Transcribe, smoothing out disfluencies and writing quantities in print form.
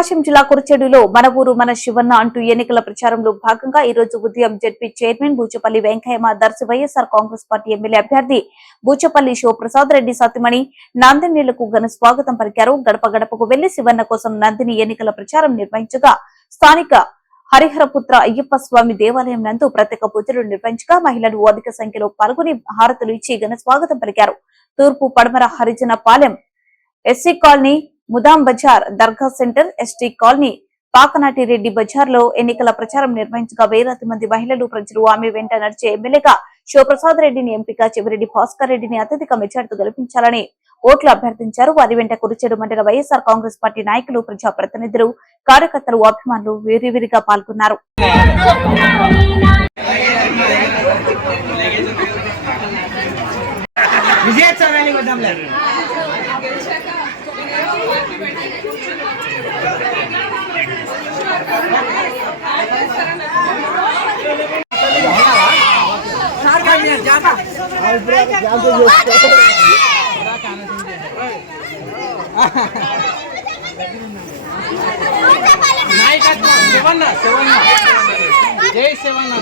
ప్రకాశం జిల్లా కురిచేడులో మన ఊరు మన శివన్న అంటూ ఎన్నికల ప్రచారంలో భాగంగా ఈ రోజు ఉదయం ZP chairman Buchapalli Venkayyamma Darshi YSR Congress party MLA అభ్యర్థి బూచపల్లి శివప్రసాద్ రెడ్డి సతీమణి నందినీలకు ఘన స్వాగతం పలికారు. గడప గడపకు వెళ్లి శివన్న కోసం నందిని ఎన్నికల ప్రచారం నిర్వహించగా స్థానిక హరిహరపుత్ర అయ్యప్ప స్వామి దేవాలయం నందు ప్రత్యేక పూజలు నిర్వహించగా మహిళలు అధిక సంఖ్యలో పాల్గొని హారతులు ఇచ్చి ఘన స్వాగతం పలికారు. తూర్పు పడమర హరిజన పాలెం ఎస్సీ కాలనీ ముదాం బజార్ దర్గా centre ST colony Pakanati Reddy బజార్ లో ఎన్నికల ప్రచారం నిర్వహించగా వేలాది మంది మహిళలు ప్రజలు ఆమె వెంట నడిచే ఎమ్మెల్యేగా శివప్రసాద్ రెడ్డిని ఎంపిక చివరెడ్డి భాస్కర్ రెడ్డిని అత్యధిక మెజార్టీతో గెలిపించాలని ఓట్లు అభ్యర్థించారు. వారి వెంట కురిచేడు మండల వైఎస్ఆర్ కాంగ్రెస్ పార్టీ నాయకులు ప్రజాప్రతినిధులు కార్యకర్తలు అభిమానులు వీరివిరిగా పాల్గొన్నారు. జై శివన్న.